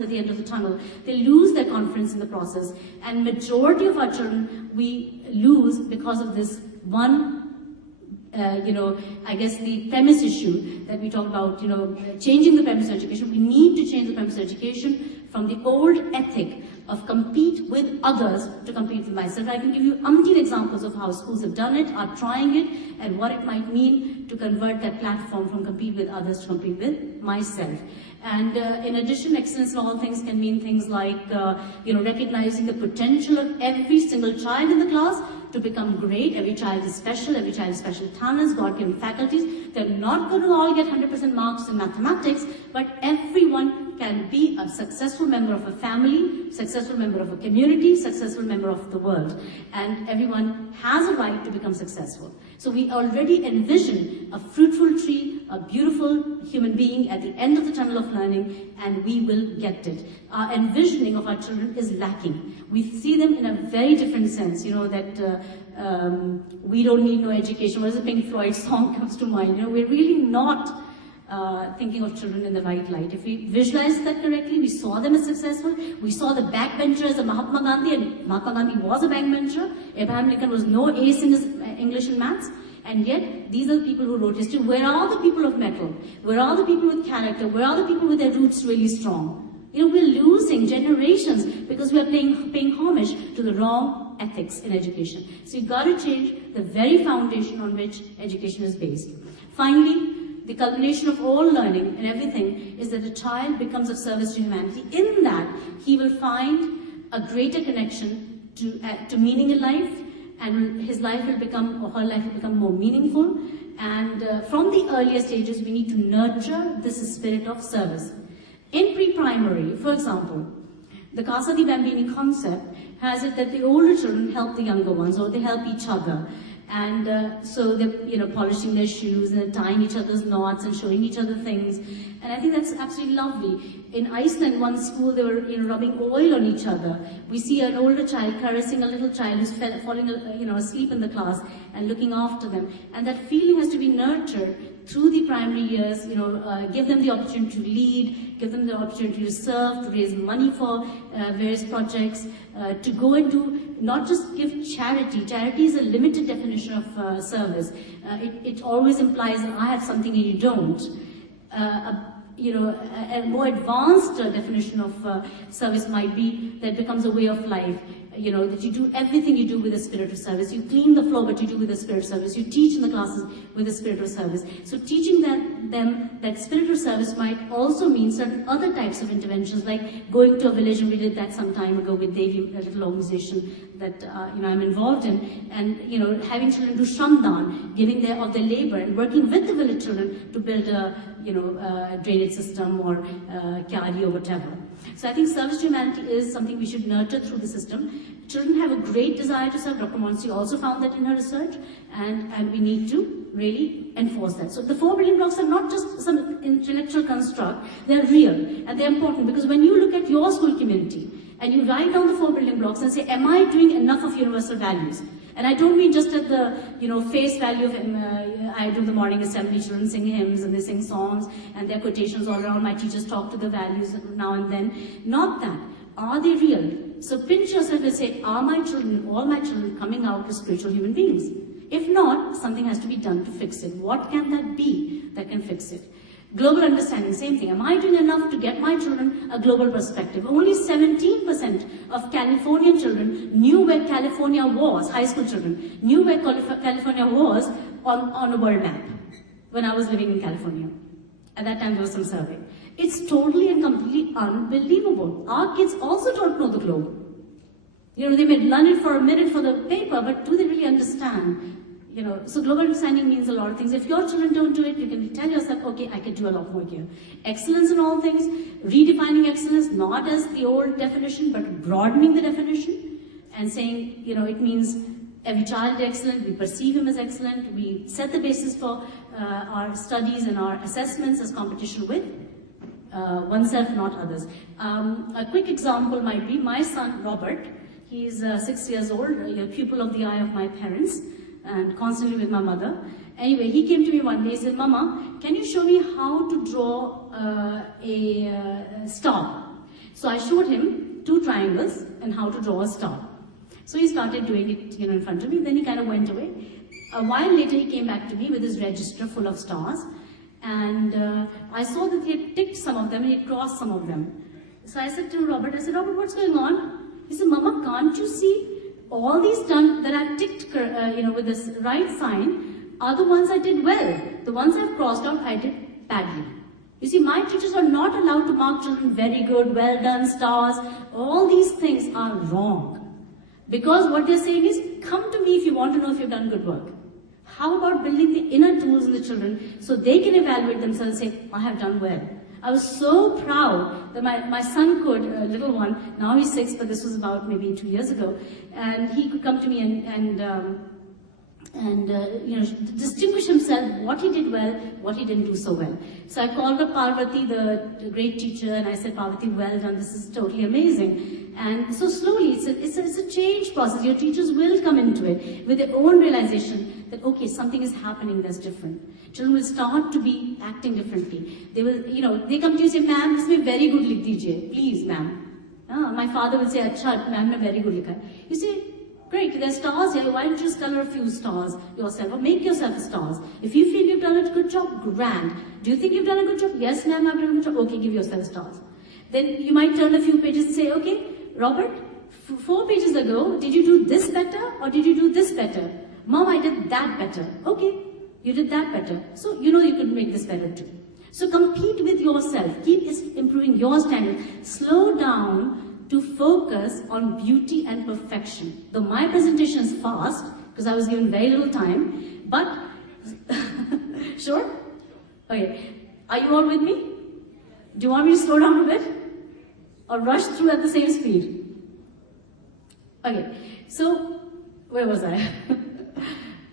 at the end of the tunnel. They lose their confidence in the process, and majority of our children we lose because of this one I guess the premise issue that we talk about, changing the premise of education. We need to change the premise of education from the old ethic of compete with others to compete with myself. I can give you umpteen examples of how schools have done it, are trying it, and what it might mean to convert that platform from compete with others to compete with myself. And in addition, excellence in all things can mean things like, recognizing the potential of every single child in the class to become great. Every child is special, every child has special talents, God-given faculties. They're not going to all get 100% marks in mathematics, but everyone can be a successful member of a family, successful member of a community, successful member of the world. And everyone has a right to become successful. So we already envision a fruitful tree, a beautiful human being at the end of the tunnel of learning, and we will get it. Our envisioning of our children is lacking. We see them in a very different sense, that we don't need no education. What is the Pink Floyd song comes to mind? We're really not thinking of children in the right light. If we visualize that correctly, we saw them as successful. We saw the backbenchers of Mahatma Gandhi, and Mahatma Gandhi was a backbencher. Abraham Lincoln was no ace in his English and maths. And yet, these are the people who wrote history. Where are the people of metal? Where are the people with character? Where are the people with their roots really strong? We're losing generations because we are paying homage to the wrong ethics in education. So you've got to change the very foundation on which education is based. Finally, the culmination of all learning and everything is that a child becomes of service to humanity. In that, he will find a greater connection to meaning in life, and his life will become, or her life will become more meaningful. And from the earlier stages, we need to nurture this spirit of service. In pre-primary, for example, the Casa di Bambini concept has it that the older children help the younger ones, or they help each other. And so they're, polishing their shoes and tying each other's knots and showing each other things. And I think that's absolutely lovely. In Iceland, one school, they were, rubbing oil on each other. We see an older child caressing a little child who's falling, asleep in the class and looking after them. And that feeling has to be nurtured through the primary years, give them the opportunity to lead, give them the opportunity to serve, to raise money for various projects, to go into not just give charity. Charity is a limited definition of service. It always implies that I have something and you don't. A more advanced definition of service might be that becomes a way of life. That you do everything you do with a spirit of service. You clean the floor, but you do with a spirit of service. You teach in the classes with a spirit of service. So teaching them that spirit of service might also mean certain other types of interventions, like going to a village, and we did that some time ago with Devi, a little organization that I'm involved in, and having children do shramdan, giving of their labor, and working with the village children to build a drainage system or kyari or whatever. So I think service to humanity is something we should nurture through the system. Children have a great desire to serve. Dr. Monsi also found that in her research, and we need to really enforce that. So the 4 building blocks are not just some intellectual construct, they're real, and they're important, because when you look at your school community, and you write down the 4 building blocks and say, am I doing enough of universal values? And I don't mean just at the face value of I do the morning assembly, children sing hymns and they sing songs and there are quotations all around, my teachers talk to the values now and then. Not that. Are they real? So pinch yourself and say, are my children, all my children, coming out as spiritual human beings? If not, something has to be done to fix it. What can that be that can fix it? Global understanding, same thing. Am I doing enough to get my children a global perspective? Only 17% of Californian children knew where California was, high school children, knew where California was on a world map when I was living in California. At that time, there was some survey. It's totally and completely unbelievable. Our kids also don't know the globe. They may learn it for a minute for the paper, but do they really understand? So global understanding means a lot of things. If your children don't do it, you can tell yourself, okay, I can do a lot more here. Excellence in all things, redefining excellence, not as the old definition, but broadening the definition and saying, it means every child is excellent, we perceive him as excellent, we set the basis for our studies and our assessments as competition with oneself, not others. A quick example might be my son, Robert. He's 6 years old, a pupil of the eye of my parents, and constantly with my mother. Anyway, he came to me one day, he said, Mama, can you show me how to draw a star? So I showed him 2 triangles and how to draw a star. So he started doing it, in front of me. Then he kind of went away. A while later, he came back to me with his register full of stars, and I saw that he had ticked some of them and he had crossed some of them. So I said to Robert, Robert, what's going on? He said, Mama, can't you see all these done that I've ticked, with this right sign are the ones I did well. The ones I've crossed out, I did badly. You see, my teachers are not allowed to mark children very good, well done, stars. All these things are wrong. Because what they're saying is, come to me if you want to know if you've done good work. How about building the inner tools in the children so they can evaluate themselves and say, I have done well. I was so proud that my son could, little one, now he's 6, but this was about maybe 2 years ago, and he could come to me and distinguish himself, what he did well, what he didn't do so well. So I called up Parvati, the great teacher, and I said, Parvati, well done, this is totally amazing. And so slowly, it's a change process. Your teachers will come into it with their own realization that, okay, something is happening that's different. Children will start to be acting differently. They will, they come to you and say, ma'am, this is very good likh dijiye, please, ma'am. My father will say, acha, ma'am, ne very good likha. You say, great, there's stars here, why don't you just color a few stars yourself, or make yourself stars. If you feel you've done a good job, grand. Do you think you've done a good job? Yes, ma'am, I've done a good job. Okay, give yourself stars. Then you might turn a few pages and say, okay, Robert, 4 pages ago, did you do this better or did you do this better? Mom, I did that better. Okay, you did that better. So you could make this better too. So compete with yourself. Keep improving your standard. Slow down to focus on beauty and perfection. Though my presentation is fast, because I was given very little time, but, sure? Okay, are you all with me? Do you want me to slow down a bit? Or rush through at the same speed? Okay, so, where was I?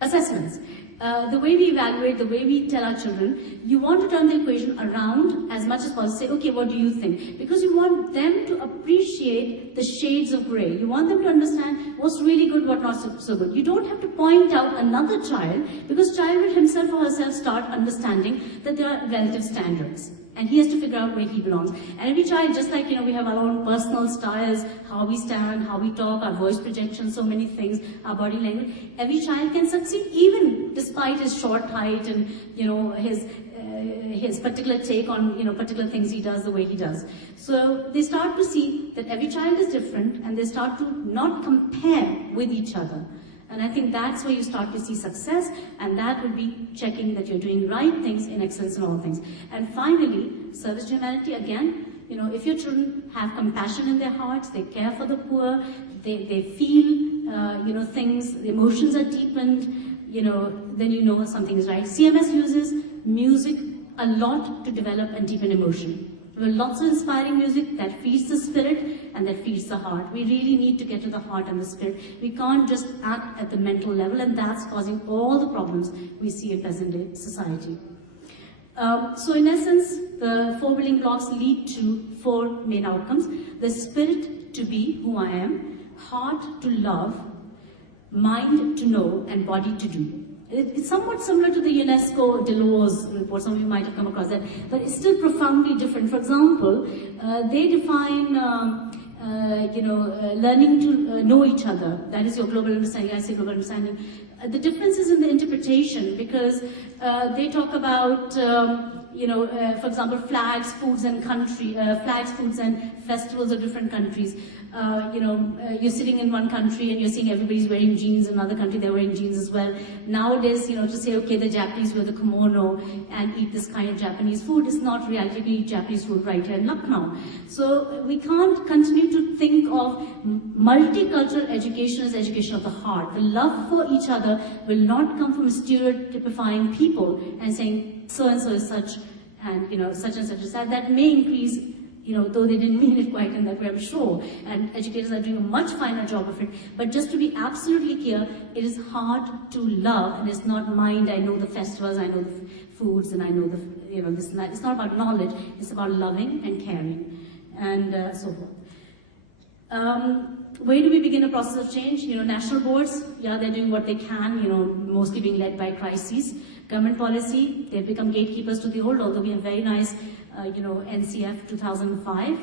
Assessments. The way we evaluate, the way we tell our children, you want to turn the equation around as much as possible. Say, okay, what do you think? Because you want them to appreciate the shades of grey. You want them to understand what's really good, what's not so good. You don't have to point out another child, because child will himself or herself start understanding that there are relative standards. And he has to figure out where he belongs. And every child, just like, we have our own personal styles, how we stand, how we talk, our voice projection, so many things, our body language. Every child can succeed, even despite his short height and, his particular take on, particular things he does the way he does. So they start to see that every child is different, and they start to not compare with each other. And I think that's where you start to see success, and that would be checking that you're doing right things in excellence in all things. And finally, service to humanity, again, if your children have compassion in their hearts, they care for the poor, they feel, things, the emotions are deepened, then something is right. CMS uses music a lot to develop and deepen emotion. There are lots of inspiring music that feeds the spirit and that feeds the heart. We really need to get to the heart and the spirit. We can't just act at the mental level, and that's causing all the problems we see in present-day society. So in essence, the 4 building blocks lead to 4 main outcomes. The spirit to be who I am, heart to love, mind to know, and body to do. It's somewhat similar to the UNESCO Delors report, some of you might have come across that, but it's still profoundly different. For example, they define, learning to know each other. That is your global understanding. I say global understanding. The difference is in the interpretation, because they talk about, for example, flags, foods, and flags, foods, and festivals of different countries. You're sitting in one country and you're seeing everybody's wearing jeans, in another country they're wearing jeans as well. Nowadays, to say, okay, the Japanese wear the kimono and eat this kind of Japanese food is not reality. We eat Japanese food right here in Lucknow. So we can't continue to think of multicultural education as education of the heart. The love for each other will not come from stereotypifying people and saying, so-and-so is such, and such and such is that. That may increase, though they didn't mean it quite in that way, I'm sure. And educators are doing a much finer job of it. But just to be absolutely clear, it is hard to love, and it's not mind. I know the festivals, I know the foods, and I know the, this and that. It's not about knowledge, it's about loving and caring, and so forth. Where do we begin a process of change? National boards, they're doing what they can, mostly being led by crises. Government policy, they've become gatekeepers to the old, although we have very nice NCF 2005.